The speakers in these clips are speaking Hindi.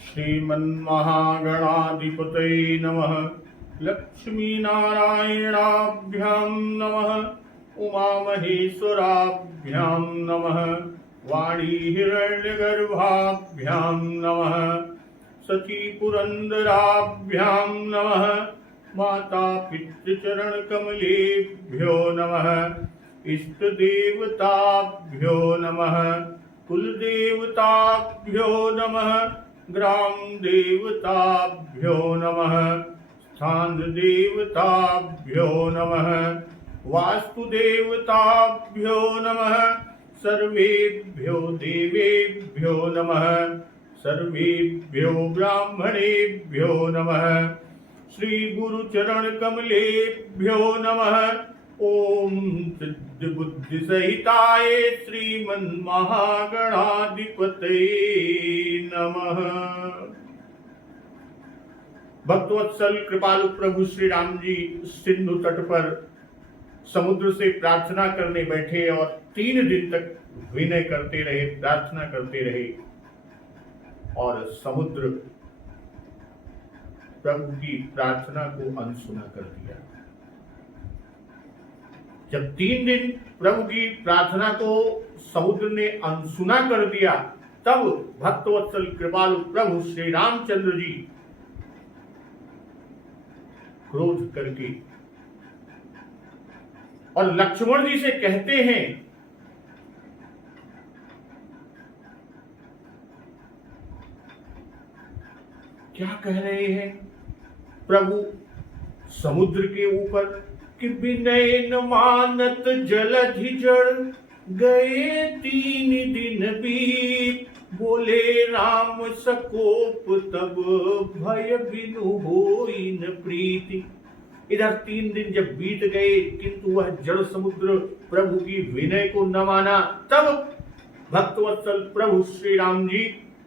श्रीमन्महागणाधिपतये नमः। लक्ष्मीनारायणाभ्यां नमः। उमामहेश्वराभ्यां नमः। वाणी हिरण्यगर्भाभ्यां नमः। सखीपुरन्दराभ्यां नमः। माता पितृचरणकमलेभ्यो नमः। इष्टदेवताभ्यो नमः। कुलदेवताभ्यो नमः। ग्राम देवताभ्यो नमः। स्थान देवताभ्यो नमः। वास्तुदेवताभ्यो नमः। सर्वेभ्यो देवेभ्यो नमः। सर्वेभ्यो ब्राह्मणेभ्यो नमः। श्री गुरुचरण कमलेभ्यो नमः। ओम सिद्धि सहिताय श्रीमन्महागणाधिपतये नमः। भक्तवत्सल कृपालु प्रभु श्री राम जी सिंधु तट पर समुद्र से प्रार्थना करने बैठे और 3 दिन तक विनय करते रहे, प्रार्थना करते रहे और समुद्र प्रभु की प्रार्थना को अनसुना कर दिया। जब 3 दिन प्रभु की प्रार्थना को समुद्र ने अनसुना कर दिया, तब भक्तवत्सल कृपालु प्रभु श्री रामचंद्र जी क्रोध करके और लक्ष्मण जी से कहते हैं, क्या कह रहे हैं प्रभु समुद्र के ऊपर कि विनय न मानत जलधि जड़ गए 3 दिन बीत, बोले राम सकोप तब भय बिनु होई न प्रीति। इधर 3 दिन जब बीत गए किंतु वह जड़ समुद्र प्रभु की विनय को न माना, तब भक्तवत्सल प्रभु श्री राम जी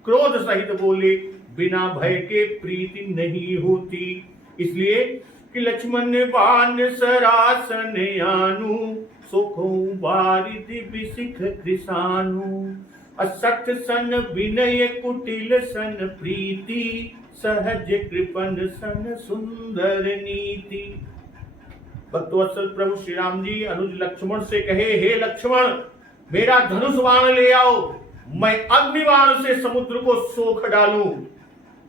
क्रोध सहित बोले, बिना भय के प्रीति नहीं होती। इसलिए कि लक्ष्मण ने बाण सरासन आनु, सुखो बारिधि बिसिख कृसानु। असठ सन विनय कुटिल सन प्रीति, सहज कृपन सन सुंदर नीति। भक्तवत्सल प्रभु श्री राम जी अनुज लक्ष्मण से कहे, हे लक्ष्मण, मेरा धनुष बाण ले आओ, मैं अग्निबाण से समुद्र को सोख डालूं।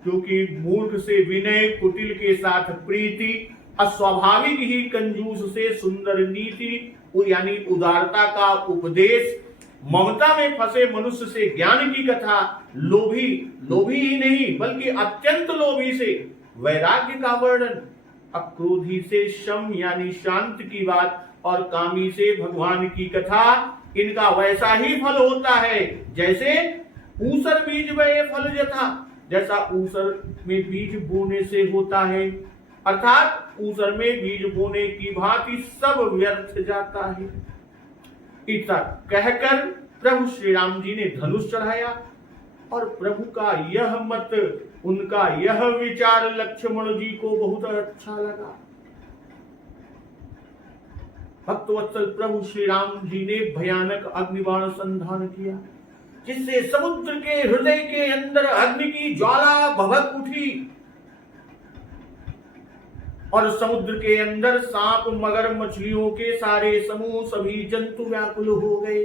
क्योंकि मूर्ख से विनय, कुटिल के साथ प्रीति, अस्वाभाविक ही कंजूस से सुंदर नीति यानी उदारता का उपदेश, ममता में फंसे मनुष्य से ज्ञान की कथा, लोभी ही नहीं बल्कि अत्यंत लोभी से वैराग्य का वर्णन, अक्रोधी से शम यानी शांत की बात और कामी से भगवान की कथा, इनका वैसा ही फल होता है जैसे ऊसर बीज वे फल जथा, जैसा ऊसर में बीज बोने से होता है, अर्थात ऊसर में बीज बोने की भांति सब व्यर्थ जाता है। इतना कहकर प्रभु श्री राम जी ने धनुष चढ़ाया और प्रभु का यह मत, उनका यह विचार लक्ष्मण जी को बहुत अच्छा लगा। भक्तवत्सल प्रभु श्री राम जी ने भयानक अग्निबाण संधान किया, जिससे समुद्र के हृदय के अंदर अग्नि की ज्वाला भभक उठी और समुद्र के अंदर सांप, मगर, मछलियों के सारे समूह, सभी जंतु व्याकुल हो गए।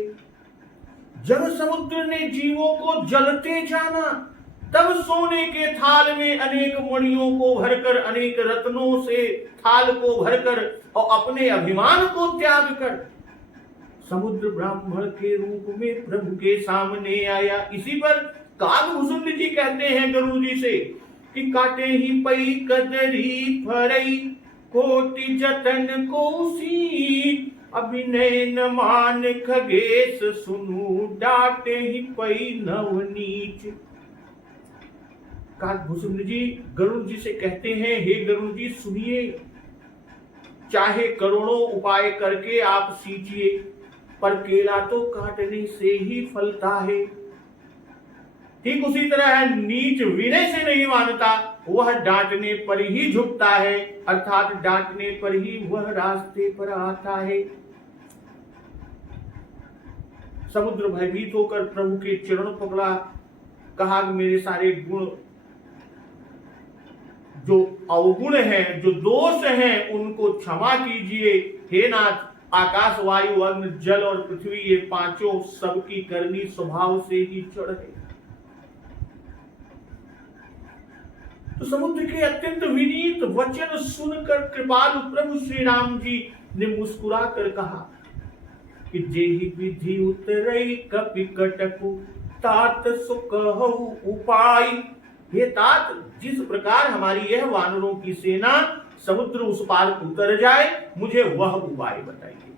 जब समुद्र ने जीवों को जलते जाना, तब सोने के थाल में अनेक मणियों को भरकर, अनेक रत्नों से थाल को भरकर और अपने अभिमान को त्याग कर समुद्र ब्राह्मण के रूप में प्रभु के सामने आया। इसी पर कागभूषुंड जी कहते हैं गरुड़ जी से कि काटे ही पई कदरी फरई, कोटि जतन कोसी, अभिनय न मान खगेश सुनु, डाटे ही पई नवनीच। कागभूषुंड जी गरुड़ जी से कहते हैं, हे गरुड़ जी सुनिए, चाहे करोड़ों उपाय करके आप सींचिए, पर केला तो काटने से ही फलता है। ठीक उसी तरह नीच विनय से नहीं मानता, वह डांटने पर ही झुकता है, अर्थात डांटने पर ही वह रास्ते पर आता है। समुद्र भयभीत होकर प्रभु के चरण पकड़ा, कहा मेरे सारे गुण जो अवगुण हैं, जो दोष हैं, उनको क्षमा कीजिए। हे नाथ, आकाश, वायु, अग्नि, जल और पृथ्वी, ये पांचों सबकी करनी स्वभाव से ही जड़ है। तो समुद्र के अत्यंत विनीत वचन सुनकर कृपालु प्रभु श्री राम जी ने मुस्कुरा कर कहा कि जेहि विधि उतरई कपि कटकु तात सो कहु उपाय। हे तात, जिस प्रकार हमारी यह वानरों की सेना समुद्र उस पार उतर जाए, मुझे वह उपाय बताइए।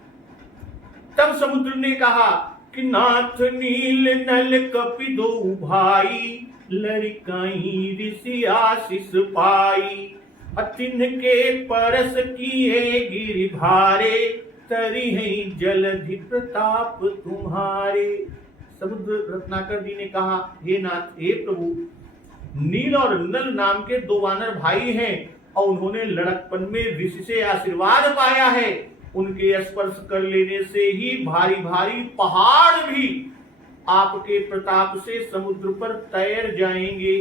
तब समुद्र ने कहा कि नाथ नील नल कपि दो भाई, लड़काई ऋषि आशीष पाई। अतिन के परस किए गिरि भारे, तरी है जलधि प्रताप तुम्हारे। समुद्र रत्नाकर जी ने कहा, हे नाथ, हे प्रभु, नील और नल नाम के दो वानर भाई हैं और उन्होंने लड़कपन में ऋषि से आशीर्वाद पाया है। उनके स्पर्श कर लेने से ही भारी भारी पहाड़ भी आपके प्रताप से समुद्र पर तैर जाएंगे।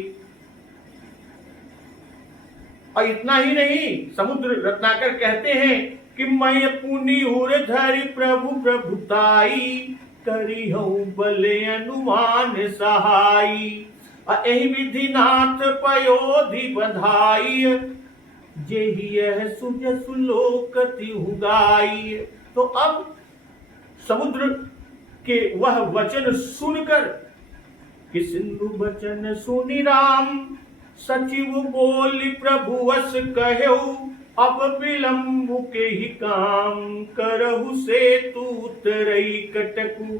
और इतना ही नहीं, समुद्र रत्नाकर कहते हैं कि मैं पुनि उर धरि प्रभु प्रभुताई, करी हूं बल अनुमान सहाई। एहि विधि नाथ पयोधि बधाई, जेहि यह सुजस लोकति हुगाई। तो अब समुद्र के वह वचन सुनकर कि सिंधु वचन सुनि राम, सचिव बोली प्रभु वस कहु, अब विलंब के ही काम, करहु सेतु उतरई कटकु।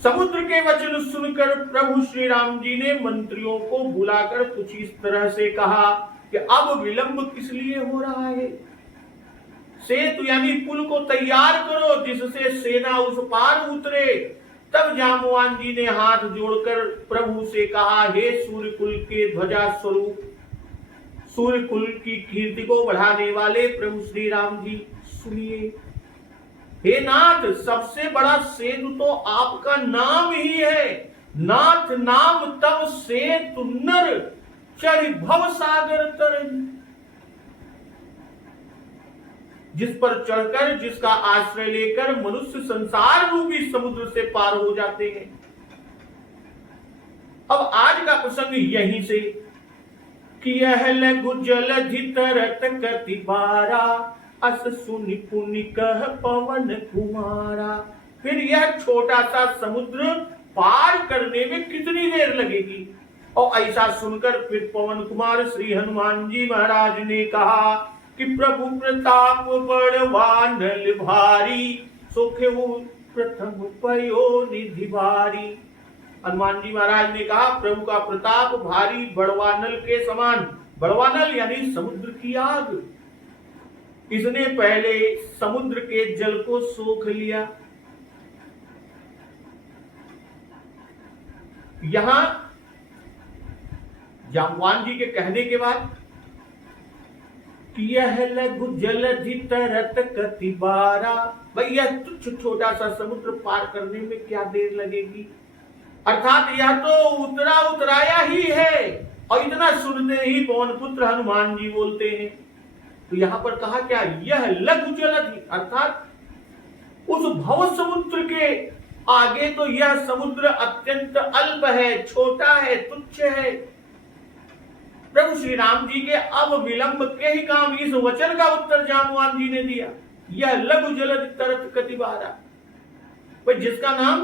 समुद्र के वचन सुनकर प्रभु श्री राम जी ने मंत्रियों को बुलाकर कुछ इस तरह से कहा कि अब विलंब किस लिए हो रहा है। सेतु यानी पुल को तैयार करो जिससे सेना उस पार उतरे। तब जामवान जी ने हाथ जोड़कर प्रभु से कहा, हे सूर्य कुल के ध्वजा स्वरूप, सूर्य कुल की कीर्ति को बढ़ाने वाले प्रभु श्री राम जी, सुनिए। हे नाथ, सबसे बड़ा सेतु तो आपका नाम ही है। नाथ नाम तब सेतु नर, चढ़ भव सागर तरन। जिस पर चढ़कर, जिसका आश्रय लेकर मनुष्य संसार रूपी समुद्र से पार हो जाते हैं। अब आज का प्रसंग यहीं से कि यह लघु जलधि तरत कति बारा, अस सुनि पुनि कह पवन कुमारा। फिर यह छोटा सा समुद्र पार करने में कितनी देर लगेगी। और ऐसा सुनकर फिर पवन कुमार श्री हनुमान जी महाराज ने कहा कि प्रभु प्रताप बड़वानल भारी, सुखेहु प्रथम पयो निधि भारी। हनुमान जी महाराज ने कहा, प्रभु का प्रताप भारी बड़वानल के समान। बड़वानल यानी समुद्र की आग। इसने पहले समुद्र के जल को सोख लिया। यहां जामवान जी के कहने के बाद कि यह लघु जलधि तरत कति बारा, भाई यह तुच्छ छोटा सा समुद्र पार करने में क्या देर लगेगी। अर्थात यह तो उतरा उतराया ही है। और इतना सुनते ही पवन पुत्र हनुमान जी बोलते हैं। तो यहां पर कहा क्या, यह लघु जलधि, अर्थात उस भव समुद्र के आगे तो यह समुद्र अत्यंत अल्प है, छोटा है, तुच्छ है। प्रभु श्री राम जी के अब विलंब के ही काम, इस वचन का उत्तर जामवान जी ने दिया। यह लघु जलधि तरत कति बारा, जिसका नाम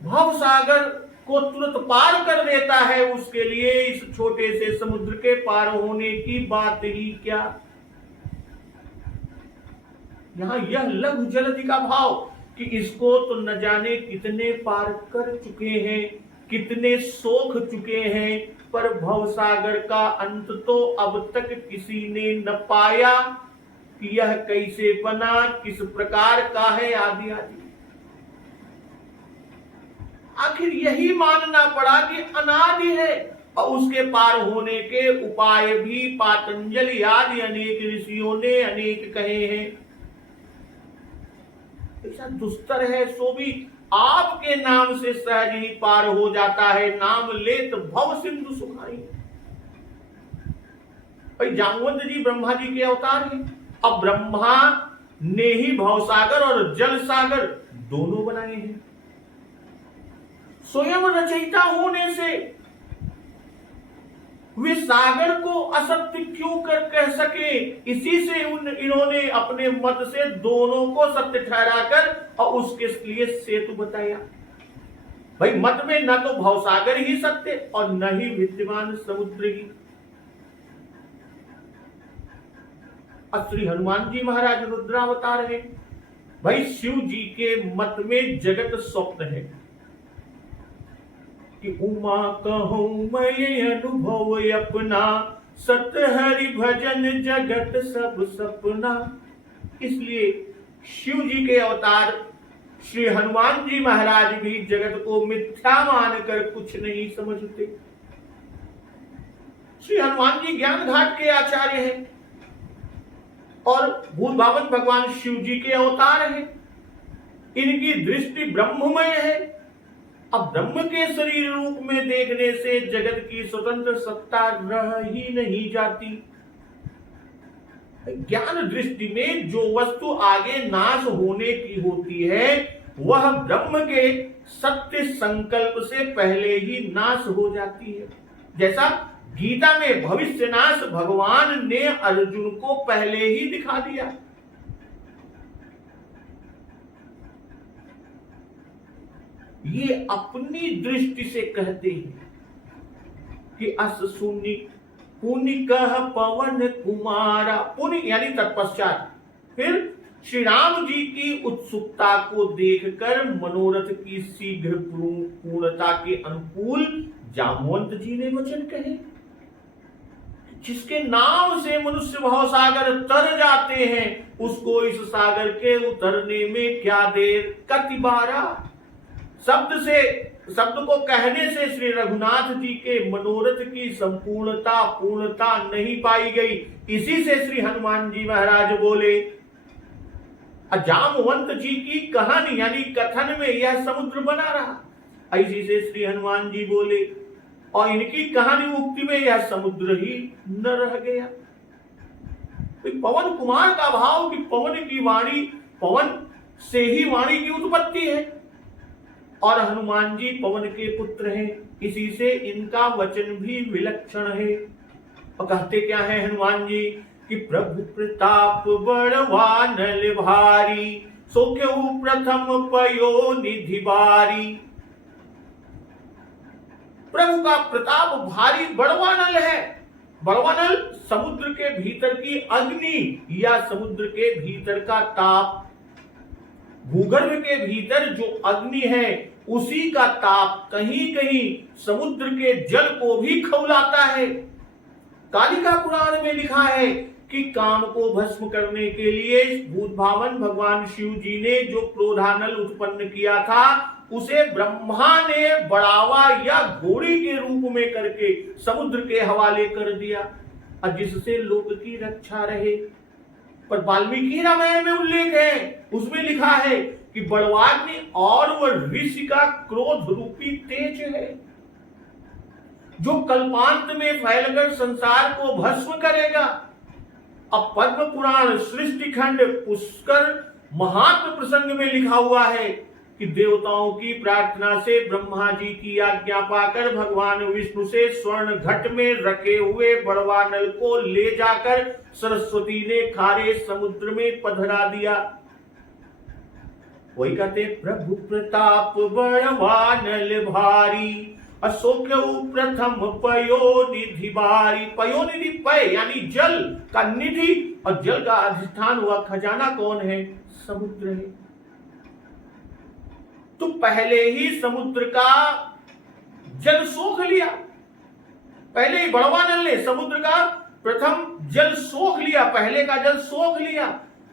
भव सागर को तुरंत पार कर देता है, उसके लिए इस छोटे से समुद्र के पार होने की बात ही क्या। यहां यह लघु जलधि का भाव कि इसको तो न जाने कितने पार कर चुके हैं, कितने सोख चुके हैं, पर भवसागर का अंत तो अब तक किसी ने न पाया कि यह कैसे बना, किस प्रकार का है, आदि आदि। आखिर यही मानना पड़ा कि अनादि है। और उसके पार होने के उपाय भी पातंजलि आदि अनेक ऋषियों ने अनेक कहे हैं। ऐसा दुस्तर है सो भी आपके नाम से सहज ही पार हो जाता है। नाम लेत भव सिंधु सुखाई। भाई जामवंत जी ब्रह्मा जी के अवतार हैं। अब ब्रह्मा ने ही भवसागर और जल सागर दोनों बनाए हैं। स्वयं रचयिता होने से वे सागर को असत्य क्यों कर कह सके, इसी से इन्होंने अपने मत से दोनों को सत्य ठहराकर और उसके लिए सेतु बताया। भाई मत में न तो भवसागर ही सत्य और न ही विद्यमान समुद्र ही। श्री हनुमान जी महाराज रुद्रावतार है। भाई शिव जी के मत में जगत स्वप्न है कि उमा कहूं मैं अनुभव अपना, सत हरि भजन जगत सब सपना। इसलिए शिव जी के अवतार श्री हनुमान जी महाराज भी जगत को मिथ्या मानकर कुछ नहीं समझते। श्री हनुमान जी ज्ञान घाट के आचार्य हैं और भूत भावन भगवान शिव जी के अवतार हैं। इनकी दृष्टि ब्रह्ममय है। अब ब्रह्म के शरीर रूप में देखने से जगत की स्वतंत्र सत्ता रह ही नहीं जाती। ज्ञान दृष्टि में जो वस्तु आगे नाश होने की होती है वह ब्रह्म के सत्य संकल्प से पहले ही नाश हो जाती है। जैसा गीता में भविष्य नाश भगवान ने अर्जुन को पहले ही दिखा दिया। ये अपनी दृष्टि से कहते हैं कि अस सुनि पुनि कह पवन कुमारा। पुनि यानी तत्पश्चात फिर श्री राम जी की उत्सुकता को देखकर मनोरथ की शीघ्र पूर्णता के अनुकूल जामवंत जी ने वचन कहे। जिसके नाम से मनुष्य भवसागर तर जाते हैं उसको इस सागर के उतरने में क्या देर। कतिबारा शब्द को कहने से श्री रघुनाथ जी के मनोरथ की संपूर्णता पूर्णता नहीं पाई गई। इसी से श्री हनुमान जी महाराज बोले। जामवंत जी की कहानी यानी कथन में यह समुद्र बना रहा। इसी से श्री हनुमान जी बोले और इनकी कहानी उक्ति में यह समुद्र ही न रह गया। पवन कुमार का भाव कि पवन की वाणी, पवन से ही वाणी की उत्पत्ति है और हनुमान जी पवन के पुत्र हैं। इसी से इनका वचन भी विलक्षण है। और कहते क्या है हनुमान जी कि प्रभु प्रताप बड़वा नल भारी, सो क्यों प्रथम पयो निधि बारी। प्रभु का प्रताप भारी बड़वानल है। बड़वानल समुद्र के भीतर की अग्नि या समुद्र के भीतर का ताप। भूगर्भ के भीतर जो अग्नि है उसी का ताप कहीं कहीं समुद्र के जल को भी खौलाता है। कालिका पुराण में लिखा है कि काम को भस्म करने के लिए भूत भावन भगवान शिव जी ने जो क्रोधानल उत्पन्न किया था उसे ब्रह्मा ने बढ़ावा या घोड़ी के रूप में करके समुद्र के हवाले कर दिया और जिससे लोक की रक्षा रहे। पर वाल्मीकि रामायण में उल्लेख है, उसमें लिखा है कि बड़वाग्नि और वह ऋषि का क्रोध रूपी तेज है जो कल्पांत में फैलकर संसार को भस्म करेगा। अब पद्म पुराण सृष्टि खंड पुष्कर महात्म प्रसंग में लिखा हुआ है कि देवताओं की प्रार्थना से ब्रह्मा जी की आज्ञा पाकर भगवान विष्णु से स्वर्ण घट में रखे हुए बड़वानल को ले जाकर सरस्वती ने खारे समुद्र में पधरा दिया। वही कहते प्रभु प्रताप बड़वानल भारी, अशोक प्रथम पयो निधि बारी। पयो निधि, पय यानी जल का निधि और जल का अधिष्ठान हुआ खजाना कौन है? समुद्र है। तो पहले ही समुद्र का जल सोख लिया। पहले ही बड़वानल ने समुद्र का प्रथम जल सोख लिया, पहले का जल सोख लिया।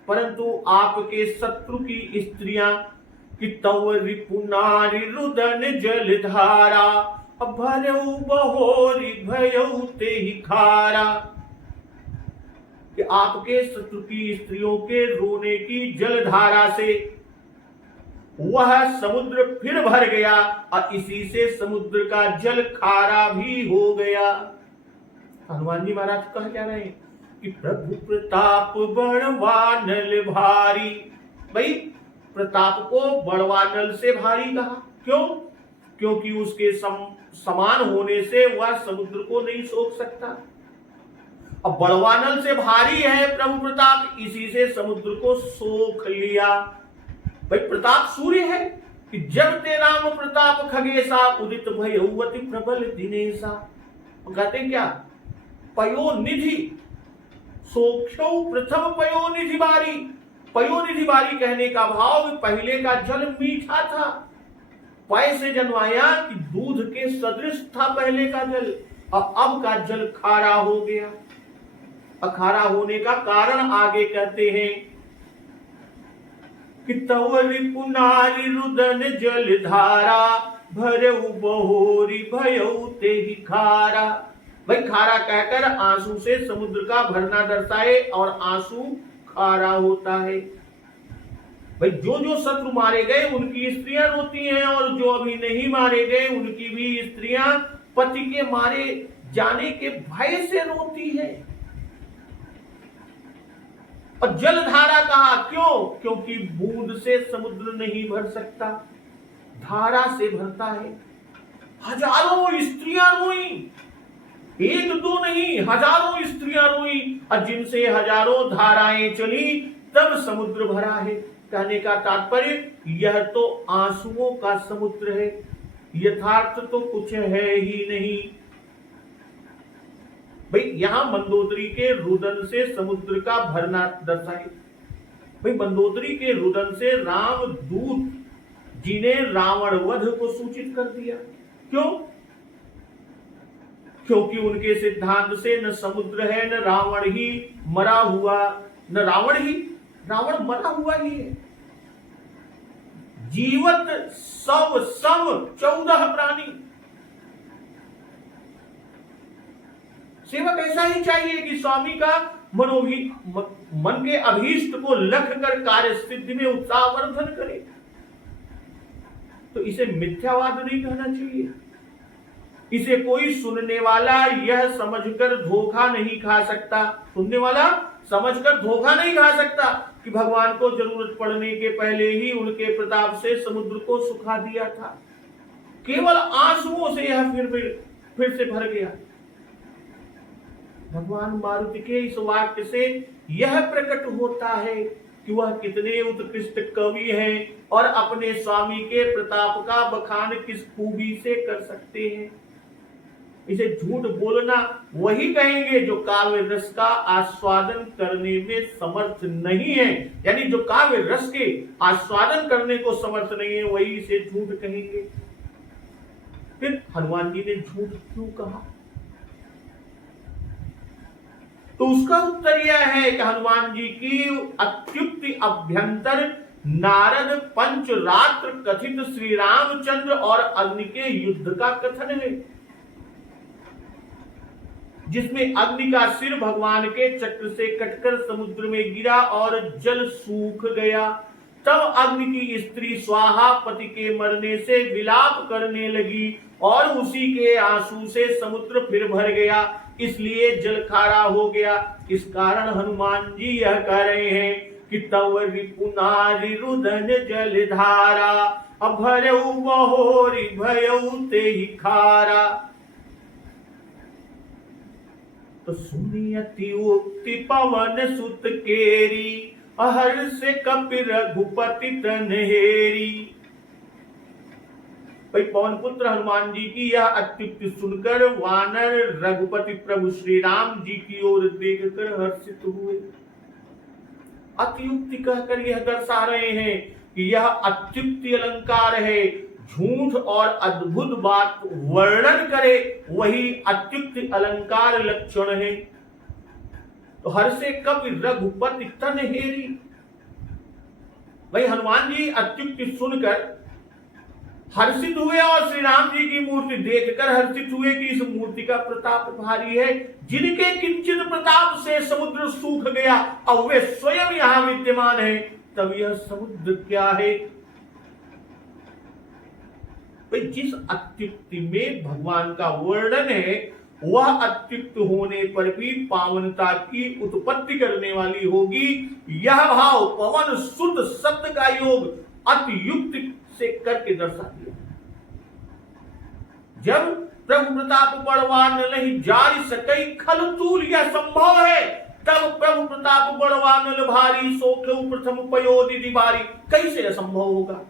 परंतु आपके शत्रु की स्त्रियां कि तव रिपुनारी रुदन जल धारा, भरऊ बहोरी भयऊ ते ही खारा। कि आपके शत्रु की स्त्रियों के रोने की जलधारा से वह समुद्र फिर भर गया और इसी से समुद्र का जल खारा भी हो गया। हनुमान जी महाराज कह क्या रहे हैं कि प्रभु प्रताप बड़वानल भारी। भाई प्रताप को बड़वानल से भारी कहा, क्यों? क्योंकि उसके समान होने से वह समुद्र को नहीं सोख सकता। अब बड़वानल से भारी है प्रभु प्रताप, इसी से समुद्र को सोख लिया। भाई प्रताप सूर्य है कि जब ते राम प्रताप खगेशा उदित भयउवति प्रबल दिनेशा। कहते क्या? पयोनिधि सोख्यो प्रथम पयोनिधि बारी। पयोनिधि बारी कहने का भाव पहले का जल मीठा था, पय से जन्माया कि दूध के सदृश था पहले का जल, और अब का जल खारा हो गया। खारा होने का कारण आगे कहते हैं कि तवरि पुनारी रुदन जल धारा भरऊ बहोरी भयऊ ते ही खारा। भाई खारा कहकर आंसू से समुद्र का भरना दर्शाए, और आंसू खारा होता है। भाई जो जो शत्रु मारे गए उनकी स्त्रियां रोती हैं, और जो अभी नहीं मारे गए उनकी भी स्त्रियां पति के मारे जाने के भय से रोती है। और जलधारा कहा, क्यों? क्योंकि बूंद से समुद्र नहीं भर सकता, धारा से भरता है। हजारों स्त्रियां रोई, एक दो नहीं, हजारों स्त्रियां रोई, और जिनसे हजारों धाराएं चली तब समुद्र भरा है। कहने का तात्पर्य यह तो आंसुओं का समुद्र है, यथार्थ तो कुछ है ही नहीं। भाई यहां मंदोदरी के रुदन से समुद्र का भरना दर्शाए। भाई मंदोदरी के रुदन से राम दूत जी ने रावण वध को सूचित कर दिया। क्यों? क्योंकि उनके सिद्धांत से न समुद्र है न रावण ही मरा हुआ, न रावण मरा हुआ ही है। जीवत सब सम 14 प्राणी। सेवक ऐसा ही चाहिए कि स्वामी का मन के अभीष्ट को लख कर कार्य सिद्धि में उत्साहवर्धन करे। तो इसे मिथ्यावाद नहीं कहना चाहिए। इसे कोई सुनने वाला यह समझकर धोखा नहीं खा सकता, सुनने वाला समझकर धोखा नहीं खा सकता कि भगवान को जरूरत पड़ने के पहले ही उनके प्रताप से समुद्र को सुखा दिया था। केवल आंसुओं से यह फिर से भर गया। भगवान मारुति के इस वाक्य से यह प्रकट होता है कि वह कितने उत्कृष्ट कवि हैं और अपने स्वामी के प्रताप का बखान किस खूबी से कर सकते हैं। इसे झूठ बोलना वही कहेंगे जो काव्य रस का आस्वादन करने में समर्थ नहीं है, यानी जो काव्य रस के आस्वादन करने को समर्थ नहीं है वही इसे झूठ कहेंगे। फिर हनुमान जी ने झूठ क्यों कहा? तो उसका उत्तर यह है कि हनुमान जी की अत्युक्ति अभ्यंतर नारद पंचरात्र कथित श्री रामचंद्र और अग्नि के युद्ध का कथन है, जिसमें अग्नि का सिर भगवान के चक्र से कटकर समुद्र में गिरा और जल सूख गया। तब अग्नि की स्त्री स्वाहा पति के मरने से विलाप करने लगी और उसी के आंसू से समुद्र फिर भर गया, इसलिए जल खारा हो गया। इस कारण हनुमान जी यह कह रहे हैं कि तव रिपुनारि रुदन जल धारा अभरऊ बहोरी भयऊ ते ही खारा। तो सुनी अति उक्ति पवन सुत केरी अहर से कपि रघुपति तनहेरी। भाई पवन पुत्र हनुमान जी की यह अत्युक्ति सुनकर वानर रघुपति प्रभु श्री राम जी की ओर देखकर हर्षित हुए। अत्युक्ति कहकर यह दर्शा रहे हैं कि यह अत्युक्ति अलंकार है, झूठ और अद्भुत बात वर्णन करे वही अत्युक्ति अलंकार लक्षण है। तो हर्षे कपि रघुपति तनहेरी। भाई हनुमान जी अत्युक्ति सुनकर हर्षित हुए और श्री राम जी की मूर्ति देखकर हर्षित हुए कि इस मूर्ति का प्रताप भारी है, जिनके किंचित प्रताप से समुद्र सूख गया और वे स्वयं यहां विद्यमान है, तब यह समुद्र क्या है। जिस अत्युक्ति में भगवान का वर्णन है वह अत्युक्त होने पर भी पावनता की उत्पत्ति करने वाली होगी। यह भाव पवन सुत शब्द का योग अतियुक्त से करके दर्शा दिया। जब प्रभु प्रताप बड़वान नहीं जारी सकई खल तूल, यह संभव है। तब प्रभु प्रताप बड़वान भारी सोखे प्रथम पयोधि दिवारी, कैसे असंभव होगा।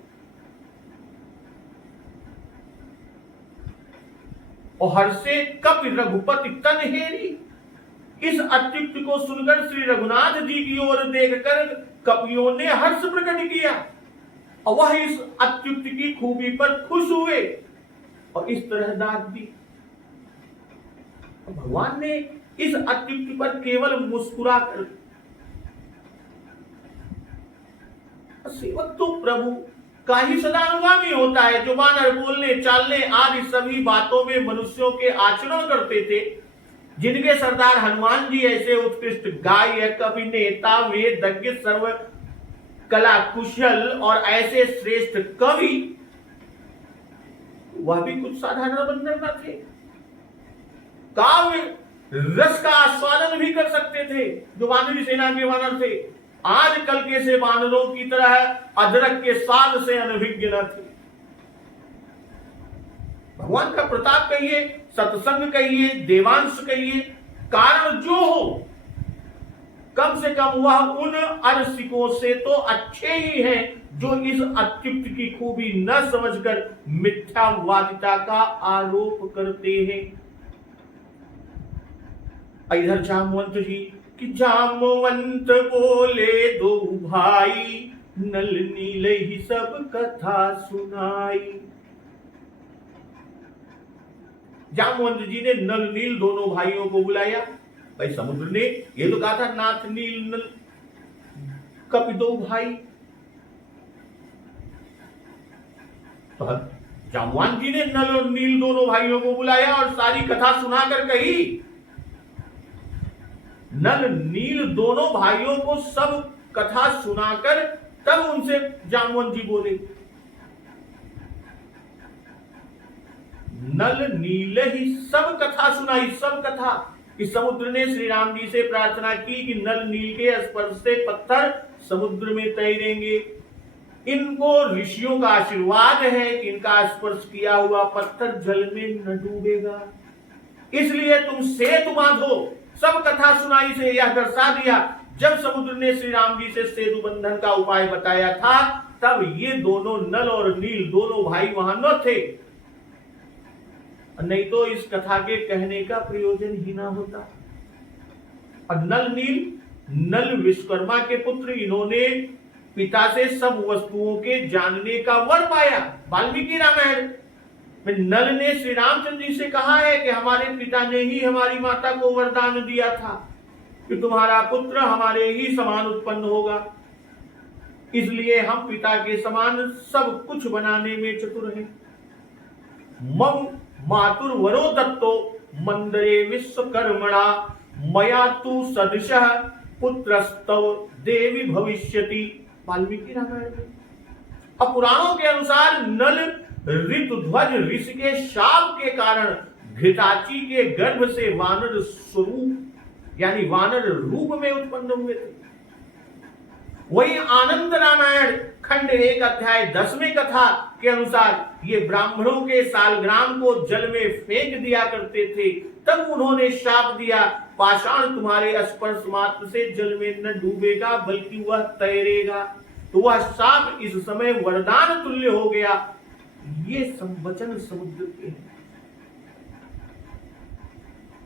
और हर्षे कपि रघुपति तन हेरी। इस अत्युक्त को सुनकर श्री रघुनाथ जी की ओर देखकर कपियों ने हर्ष प्रकट किया और वह इस अत्युक्त की खूबी पर खुश हुए और इस तरह दाद दी। भगवान ने इस अत्युक्त पर केवल मुस्कुरा कर, सेवक तो प्रभु का ही सदानुगामी होता है, जो वानर बोलने चालने आदि सभी बातों में मनुष्यों के आचरण करते थे, जिनके सरदार हनुमान जी ऐसे उत्कृष्ट गायक, अभिनेता, वेदज्ञ, सर्व कला कुशल और ऐसे श्रेष्ठ कवि, वह भी कुछ साधारण बंदर न थे। काव्य रस का आस्वादन भी कर सकते थे, जो वानरी सेना के वानर थे। आजकल के से वानरों की तरह अदरक के स्वाद से अनभिज्ञ न थे। भगवान का प्रताप कहिए, सत्संग कहिए, देवांश कहिए, कारण जो हो, कम से कम वह उन अरसिकों से तो अच्छे ही हैं जो इस अत्युक्त की खूबी न समझकर मिथ्यावादिता का आरोप करते हैं। इधर जामवंत जी कि जामवंत बोले दो भाई, नल नील ही सब कथा सुनाई। जामवंत जी ने नल नील दोनों भाइयों को बुलाया। भाई समुद्र ने ये तो कहा था नाथ नील नल कपि दो भाई, तो जामवान जी ने नल और नील दोनों भाइयों को बुलाया और सारी कथा सुनाकर कही। नल नील दोनों भाइयों को सब कथा सुनाकर तब उनसे जामवंत जी बोले। नल नील ही सब कथा सुनाई, सब कथा। इस समुद्र ने श्री राम जी से प्रार्थना की कि नल नील के स्पर्श से पत्थर समुद्र में तैरेंगे। इनको ऋषियों का आशीर्वाद है कि इनका स्पर्श किया हुआ पत्थर जल में न डूबेगा, इसलिए तुम सेतु बांधो। सब कथा सुनाई से यह दर्शा दिया। जब समुद्र ने श्री राम जी से सेतु बंधन का उपाय बताया था, तब ये दोनों नल और नील दोनों भाई वहां न थे, नहीं तो इस कथा के कहने का प्रयोजन ही ना होता। और नल नील नल विश्वकर्मा के पुत्र, इन्होंने पिता से सब वस्तुओं के जानने का वर पाया। वाल्मीकि रामायण में नल ने श्री रामचंद्र जी से कहा है कि हमारे पिता ने ही हमारी माता को वरदान दिया था कि तुम्हारा पुत्र हमारे ही समान उत्पन्न होगा, इसलिए हम पिता के समान सब कुछ बनाने में चतुर हैं। मम मातुर वरो दत्तो मंदरे विश्वकर्मणा, मया तु सदृशः पुत्रस्तव देवी भविष्यति। वाल्मीकि रामायण में। अब पुराणों के अनुसार नल ऋतुध्वज ऋषि के शाप के कारण घृताची के गर्भ से वानर स्वरूप यानी वानर रूप में उत्पन्न हुए थे। वही आनंद रामायण खंड 1 अध्याय 10वें कथा के अनुसार ये ब्राह्मणों के सालग्राम को जल में फेंक दिया करते थे, तब उन्होंने शाप दिया, पाषाण तुम्हारे स्पर्श मात्र से जल में न डूबेगा बल्कि वह तैरेगा। तो वह शाप इस समय वरदान तुल्य हो गया। ये संवचन समुद्र के हैं।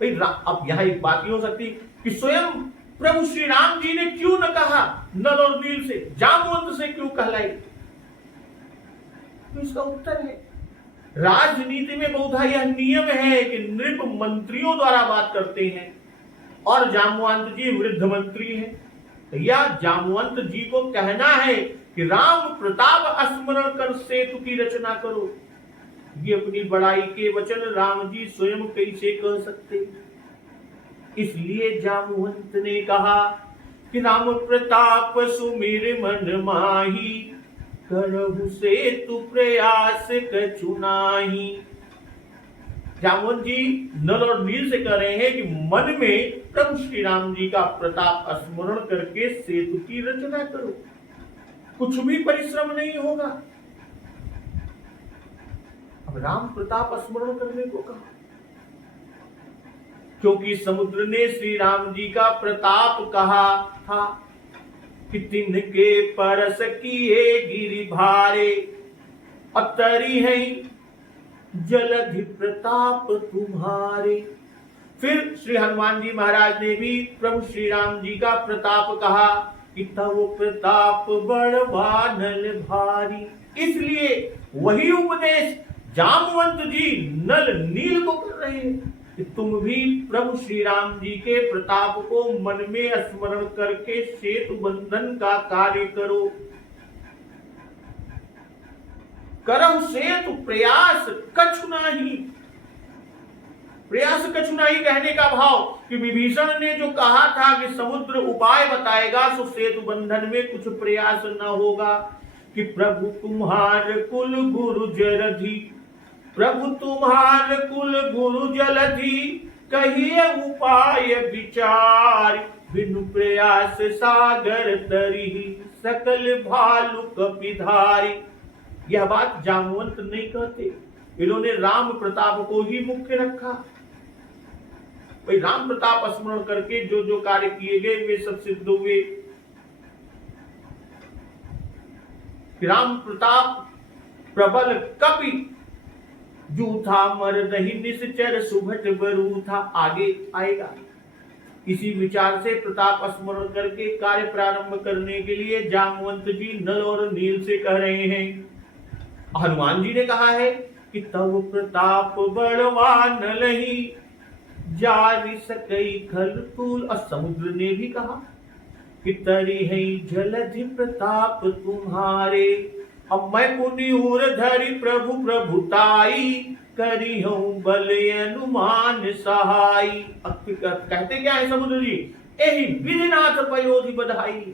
अब यहां एक बात ही हो सकती कि स्वयं प्रभु श्री राम जी ने क्यों न कहा नल और नील से, जामवंत से क्यों कहलाई? तो इसका उत्तर है, राजनीति में बहुधा यह नियम है कि नृप मंत्रियों द्वारा बात करते हैं और जामवंत जी वृद्ध मंत्री हैं। या जामवंत जी को कहना है कि राम प्रताप स्मरण कर सेतु की रचना करो। ये अपनी बड़ाई के वचन राम जी स्वयं कैसे कह सकते? इसलिए जामवंत ने कहा कि राम प्रताप सुमिर मन माही, करहु सेतु प्रयास कछु नाही। जामवंत जी नल और नील से कह रहे हैं कि मन में प्रभु श्री राम जी का प्रताप स्मरण करके सेतु की रचना करो, कुछ भी परिश्रम नहीं होगा। अब राम प्रताप स्मरण करने को कहा, क्योंकि समुद्र ने श्री राम जी का प्रताप कहा था कि तिनके परस किए गिरि भारे, अतरी है जलधि प्रताप तुम्हारे। फिर श्री हनुमान जी महाराज ने भी प्रभु श्री राम जी का प्रताप कहा कि तव प्रताप बड़वानल भारी। इसलिए वही उपदेश जामवंत जी नल नील को कर रहे हैं कि तुम भी प्रभु श्री राम जी के प्रताप को मन में स्मरण करके सेतु बंधन का कार्य करो। करहु सेतु प्रयास कछु नाही। प्रयास कछु नाही कहने का भाव कि विभीषण ने जो कहा था कि समुद्र उपाय बताएगा सो सेतु बंधन में कुछ प्रयास न होगा, कि प्रभु तुम्हार कुल गुरु जलधि, प्रभु तुम्हार कुल गुरु जलधि, कहिए उपाय विचार, बिनु प्रयास सागर तरी, सकल भालु कपिधारी। यह बात जामवंत नहीं कहते, इन्होंने राम प्रताप को ही मुख्य रखा। भाई राम प्रताप स्मरण करके जो जो कार्य किए गए वे सब सिद्ध हुए। राम प्रताप प्रबल कपि जूथा, मरदहि निश्चर सुभट बरू था। आगे आएगा। इसी विचार से प्रताप स्मरण करके कार्य प्रारंभ करने के लिए जामवंत जी नल और नील से कह रहे हैं। हनुमान जी ने कहा है कि तव प्रताप बड़वान लही, जारि सकई खल तूल। और समुद्र ने भी कहा कि तरी है जलधि प्रताप तुम्हारे। अब मैं पुनि उर धरि प्रभु प्रभुताई, करी हूं बल अनुमान सहाई। अब कहते क्या है समुद्र जी, यही विधिनाथ पयोधि बधाई।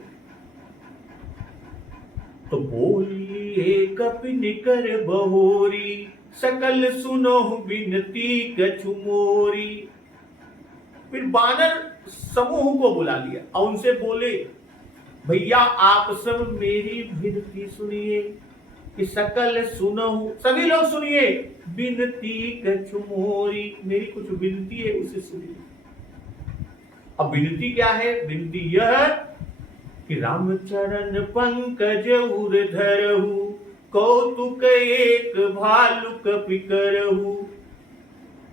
तो बोलिए कपि निकर बहोरी, सकल सुनो विनती कछु मोरी। फिर बानर समूह को बुला लिया और उनसे बोले, भैया आप सब मेरी विनती सुनिए, कि सकल सुनो, सभी लोग सुनिए, विनती कछु मोरी, मेरी कुछ विनती है उसे सुनिए। अब विनती क्या है? विनती यह कि रामचरण पंकज उर धरहु, कौतुक एक भालु कपि करहु।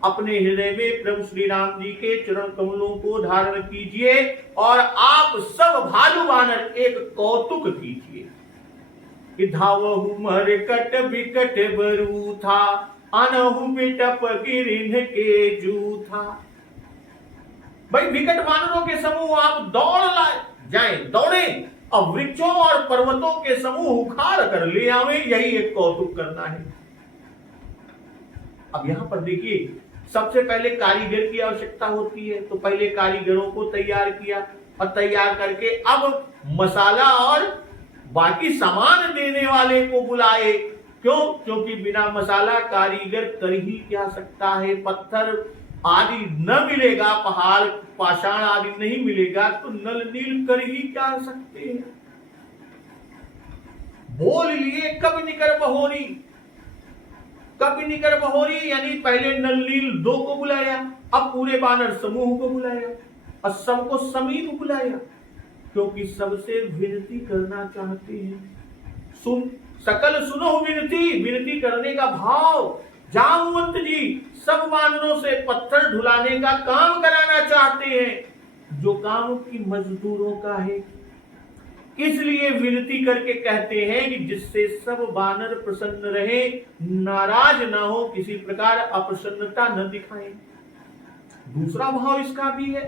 अपने हृदय में प्रभु श्री राम जी के चरण कमलों को धारण कीजिए और आप सब भालु वानर एक कौतुक कीजिए। धावहु मरकट विकट बरू था, अनहु बिटप गिरिन के जूथा। भाई विकट वानरों के समूह आप दौड़ लाए जाएं, दौड़े और वृक्षों और पर्वतों के समूह उखाड़ कर ले आवे, यही एक कौतुक करना है। अब यहां पर देखिए, सबसे पहले कारीगर की आवश्यकता होती है, तो पहले कारीगरों को तैयार किया और तैयार करके अब मसाला और बाकी सामान देने वाले को बुलाए। क्यों? क्योंकि बिना मसाला कारीगर कर ही क्या सकता है। पत्थर आदि न मिलेगा, पहाड़ पाषाण आदि नहीं मिलेगा, तो नल नील कर ही क्या सकते हैं। बोल लिए कभी निकर बहोरी। कभी निकर बहोरी यानी पहले नल नील दो को बुलाया, अब पूरे बानर समूह को बुलाया और सबको समीप बुलाया, क्योंकि सबसे विनती करना चाहते हैं। सुन, सकल सुनो विनती, विनती करने का भाव। जामवंत जी सब वानरों से पत्थर ढुलाने का काम कराना चाहते हैं, जो काम की मजदूरों का है। इसलिए विनती करके कहते हैं कि जिससे सब वानर प्रसन्न रहे, नाराज ना हो, किसी प्रकार अप्रसन्नता न दिखाएं। दूसरा भाव इसका भी है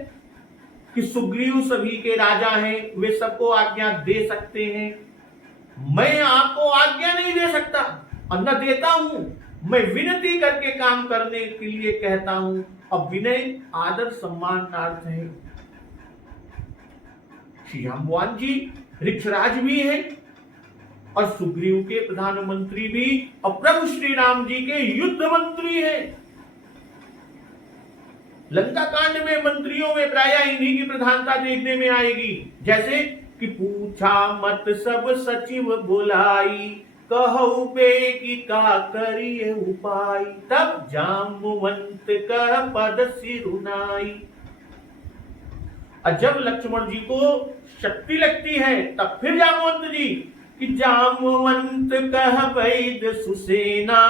कि सुग्रीव सभी के राजा हैं, वे सबको आज्ञा दे सकते हैं। मैं आपको आज्ञा नहीं दे सकता और न देता हूं, मैं विनती करके काम करने के लिए कहता हूं। अब विनय आदर सम्मानार्थ है। श्री जाम्बवान जी ऋक्षराज भी हैं और सुग्रीव के प्रधानमंत्री भी और प्रभु श्री राम जी के युद्ध मंत्री हैं। लंका कांड में मंत्रियों में प्रायः इन्हीं की प्रधानता देखने में आएगी। जैसे कि पूछा मत सब सचिव बुलाई, कहु बेगी का करिए उपाय, तब जाम्बुवंत कह पद सिरुनाई। और जब लक्ष्मण जी को शक्ति लगती है तब फिर जाम्बुवंत जी कि जाम्बुवंत कह वैद सुसेना,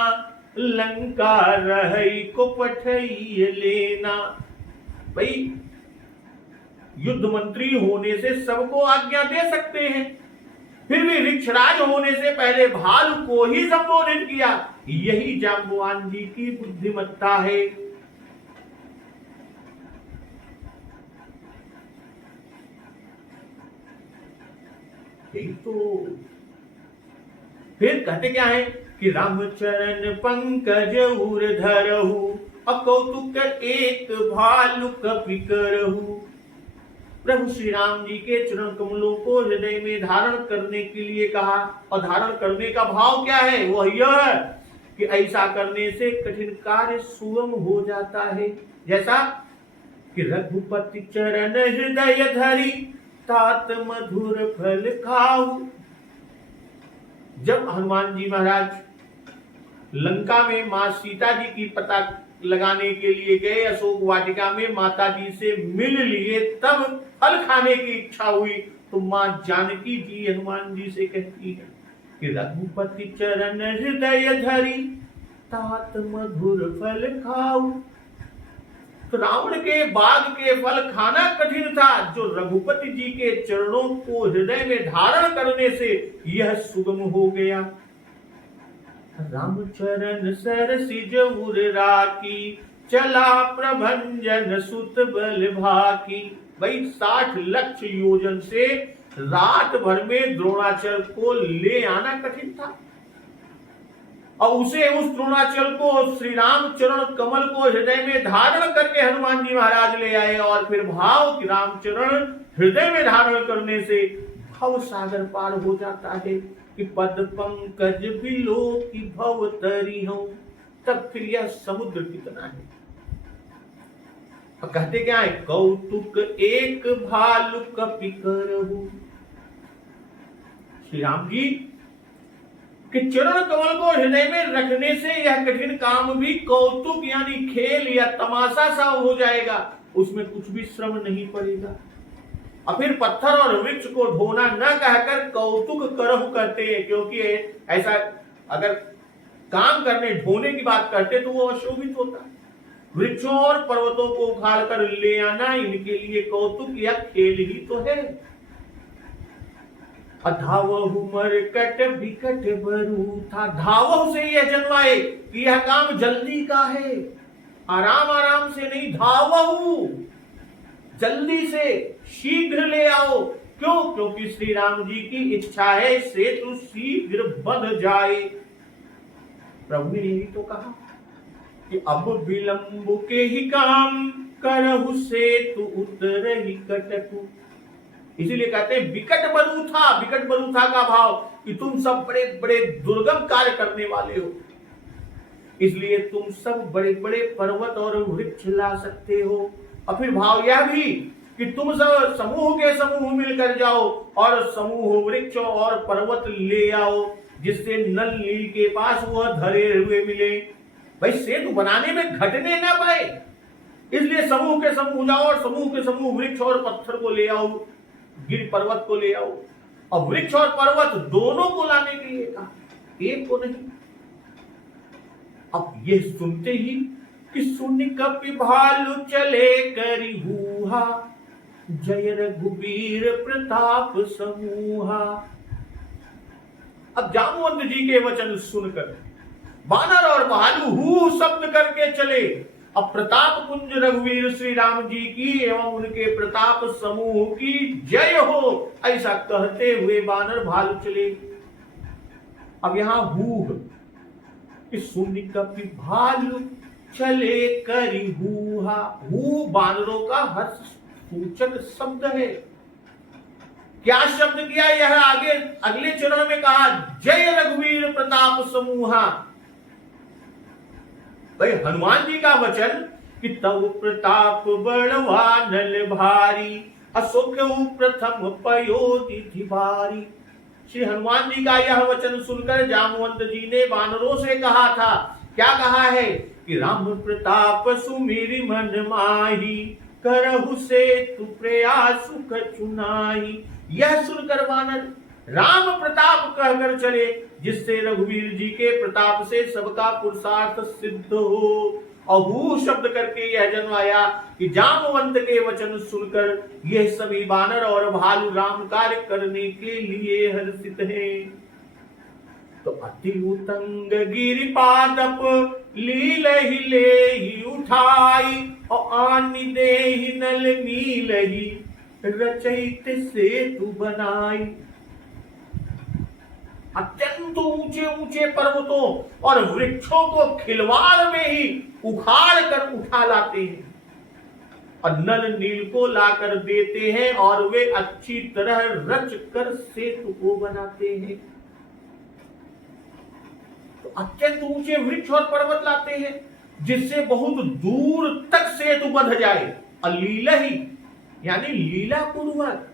लंका रही को पठई लेना। भाई युद्ध मंत्री होने से सबको आज्ञा दे सकते हैं, फिर भी ऋक्षराज होने से पहले भालू को ही संबोधित किया। यही जाम्बुवान जी की बुद्धिमत्ता है। यही तो फिर कहते क्या है कि रामचरण पंकज उर धरहु, अकौतुक एक भालु कपि करहु। प्रभु श्री राम जी के चरण कमलों को हृदय में धारण करने के लिए कहा, और धारण करने का भाव क्या है? वह यह है कि ऐसा करने से कठिन कार्य सुगम हो जाता है। जैसा कि रघुपति चरण हृदय धरी, तात मधुर फल खाऊ। जब हनुमान जी महाराज लंका में मां सीता जी की पता लगाने के लिए गए, अशोक वाटिका में माता जी से मिल लिए, तब फल खाने की इच्छा हुई तो मां जानकी जी हनुमान जी से कहती है कि रघुपति चरण हृदय धरी, तात मधुर फल खाऊ। तो रावण के बाग के फल खाना कठिन था, जो रघुपति जी के चरणों को हृदय में धारण करने से यह सुगम हो गया। रामचरण सरसिज उर राखी, चला प्रभंजन सुत बल भाकी। भाई 60 लक्ष योजन से रात भर में द्रोणाचल को ले आना कठिन था, और उसे उस द्रोणाचल को श्री राम चरण कमल को हृदय में धारण करके हनुमान जी महाराज ले आए। और फिर भाव कि रामचरण हृदय में धारण करने से भव सागर पार हो जाता है कि पद पंकज बिलो की भव तरी हूं। तब फिर यह समुद्र कितना है। और कहते क्या है? कौतुक एक भालु कपि करहु। श्री राम जी कि चरण कमल को हृदय में रखने से यह कठिन काम भी कौतुक यानी खेल या तमाशा सा हो जाएगा, उसमें कुछ भी श्रम नहीं पड़ेगा। और फिर पत्थर और वृक्ष को ढोना न कहकर कौतुक करहु करते हैं, क्योंकि ऐसा अगर काम करने ढोने की बात करते तो वो अशोभित होता। वृक्षों और पर्वतों को उखाड़ कर ले आना इनके लिए कौतुक या खेल ही तो है। धावहु मरकट बिकट बरू था। धावहु से यह जन्माए कि यह काम जल्दी का है, आराम आराम से नहीं, धावहु जल्दी से, शीघ्र ले आओ। क्यों? क्योंकि श्री राम जी की इच्छा है सेतु शीघ्र बंध जाए। प्रभु ने यही तो कहा कि अब विलंब के ही काम, करहु सेतु उतरहि कटकु। इसीलिए कहते हैं विकट बरूथा। विकट बरूथा का भाव कि तुम सब बड़े बड़े दुर्गम कार्य करने वाले हो, इसलिए तुम सब बड़े बड़े पर्वत और वृक्ष ला सकते हो। और फिर भाव यह भी कि तुम सब समूह के समूह मिलकर जाओ और समूह वृक्ष और पर्वत ले आओ, जिससे नल नील के पास वह धरे हुए मिले। भाई सेतु बनाने में घटने ना पाए, इसलिए समूह के समूह जाओ और समूह के समूह वृक्ष और पत्थर को ले आओ, गिर पर्वत को ले आओ। और वृक्ष और पर्वत दोनों को लाने के लिए कहा, एक को नहीं। अब ये सुनते ही कि सुन कपि भालु चले करि हूहा, जय रघुबीर प्रताप समूहा। अब जामवंत जी के वचन सुनकर बानर और भालू हू शब्द करके चले। अब प्रताप कुंज रघुवीर श्री राम जी की एवं उनके प्रताप समूह की जय हो, ऐसा कहते हुए बानर भालू चले। अब यहां हू सुन कपि भालू चले करि हूहा। हू बानरों का हर्ष सूचक शब्द है। क्या शब्द किया? यह आगे अगले चरण में कहा, जय रघुवीर प्रताप समूहा। भाई हनुमान जी का वचन कि तव प्रताप बड़वा नल भारी, अशोक प्रथम पयोधि भारी। श्री हनुमान जी का यह वचन सुनकर जामवंत जी ने वानरों से कहा था, क्या कहा है कि राम प्रताप सुमिरि मन माही, करहु सेतु प्रयास सुख चुनाई। यह सुनकर वानर राम प्रताप कहकर चले, जिससे रघुवीर जी के प्रताप से सबका पुरुषार्थ सिद्ध हो। अहू शब्द करके यह जन्म आया कि जामवंत के वचन सुनकर यह सभी बानर और भालू राम कार्य करने के लिए हर्षित हैं। तो अति उतंग गिरिपादप लीलहि लेहि उठाई, और आनि देहि नल नीलहि रचैत सेतु बनाई। अत्यंत ऊंचे ऊंचे पर्वतों और वृक्षों को खिलवाड़ में ही उखाड़ कर उठा लाते हैं और नल नील को लाकर देते हैं, और वे अच्छी तरह रच कर सेतु को बनाते हैं। तो अत्यंत ऊंचे वृक्ष और पर्वत लाते हैं जिससे बहुत दूर तक सेतु बंध जाए। अलीलहि यानी लीला पूर्वक,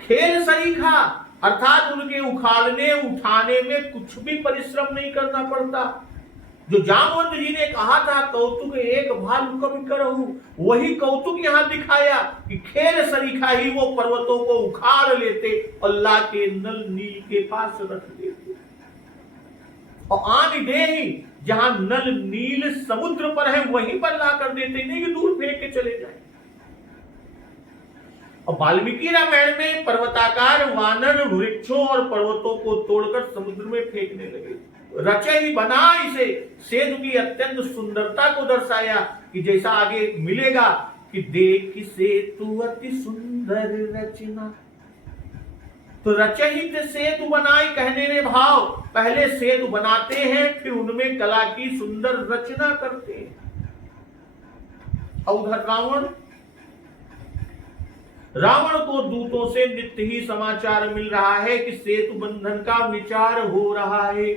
खेल सरीखा, अर्थात उनके उखाड़ने उठाने में कुछ भी परिश्रम नहीं करना पड़ता। जो जामवंत जी ने कहा था कौतुक एक भालू कभी करहु, वही कौतुक यहां दिखाया कि खेल सरीखा ही वो पर्वतों को उखाड़ लेते और ला के नल नील के पास रख देते। और आन देहि, जहां नल नील समुद्र पर है वहीं पर ला कर देते, नहीं कि दूर फेंक के चले जाए। और वाल्मीकि रामायण में पर्वताकार वानर वृक्षों और पर्वतों को तोड़कर समुद्र में फेंकने लगे। रचे ही बना इसे सेतु की अत्यंत सुंदरता को दर्शाया कि जैसा आगे मिलेगा कि देख सेतु अति सुंदर रचना। तो रचहित सेतु बनाई कहने में भाव, पहले सेतु बनाते हैं फिर उनमें कला की सुंदर रचना करते हैं। और उधर रावण को दूतों से नित्य ही समाचार मिल रहा है कि सेतु बंधन का विचार हो रहा है,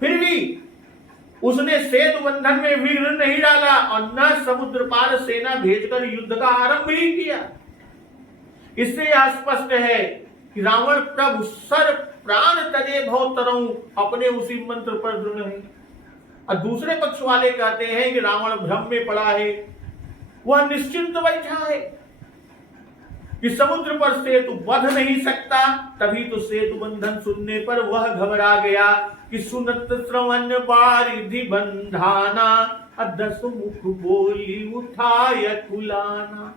फिर भी उसने सेतु बंधन में विघ्न नहीं डाला और न समुद्र पार सेना भेजकर युद्ध का आरंभ ही किया। इससे यह स्पष्ट है कि रावण प्रभु सर प्राण तजे भव तरऊ अपने उसी मंत्र पर दृढ़ है। और दूसरे पक्ष वाले कहते हैं कि रावण भ्रम में पड़ा है, वह निश्चिंत बैठा है कि समुद्र पर सेतु बंध नहीं सकता। तभी तो सेतु बंधन सुनने पर वह घबरा गया कि सुनत श्रवण बारिधि बंधाना, दस मुख बोली उठाय कुलाना।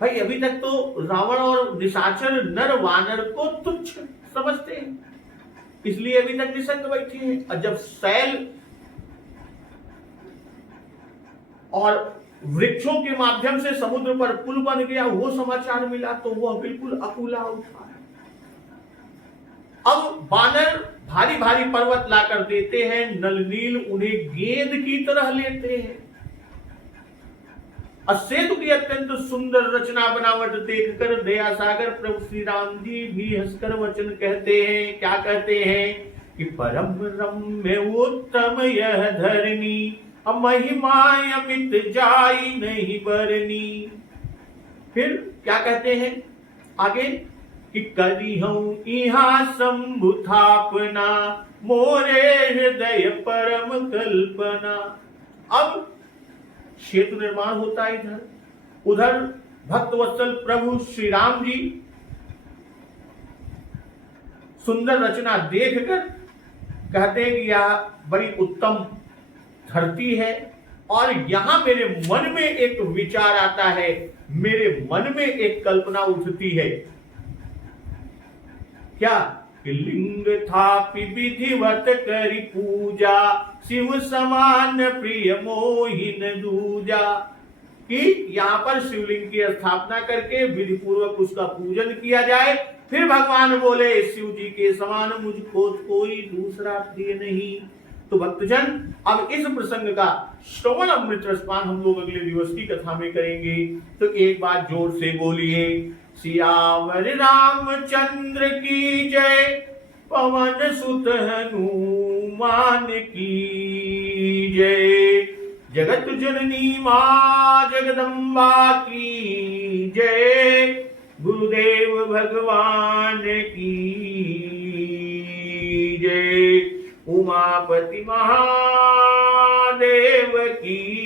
भाई अभी तक तो रावण और निशाचर नर वानर को तुच्छ समझते हैं, इसलिए अभी तक निसंग बैठे हैं। और जब शैल और वृक्षों के माध्यम से समुद्र पर पुल बन गया, वो समाचार मिला तो वह बिल्कुल अकुला उठा। अब वानर भारी भारी पर्वत लाकर देते हैं, नल नील उन्हें गेंद की तरह लेते हैं। और सेतु की अत्यंत सुंदर रचना बनावट देखकर दया सागर प्रभु श्री राम जी भी हंसकर वचन कहते हैं। क्या कहते हैं कि परम रम्य उत्तम यह धरनी, महिमा अमित जाई नहीं बरनी। फिर क्या कहते हैं आगे कि करी हूं इहा शंभु थापना, मोरे हृदय परम कल्पना। अब सेतु निर्माण होता है इधर, उधर भक्तवत्सल प्रभु श्री राम जी सुंदर रचना देखकर कहते हैं कि यह बड़ी उत्तम धरती है और यहां मेरे मन में एक विचार आता है, मेरे मन में एक कल्पना उठती है। क्या कि लिंग थापि विधिवत करी पूजा, शिव समान प्रिय मोहिन दूजा। कि यहां पर शिवलिंग की स्थापना करके विधि पूर्वक उसका पूजन किया जाए। फिर भगवान बोले शिव जी के समान मुझको कोई दूसरा प्रिय नहीं। तो भक्तजन अब इस प्रसंग का श्रवण अमृत रसपान हम लोग अगले दिवस की कथा में करेंगे। तो एक बार जोर से बोलिए सियावर रामचंद्र की जय, पवन सुत हनुमान की जय। जगत जननी मां जगदम्बा की जय। गुरुदेव भगवान की जय। उमापति महादेव की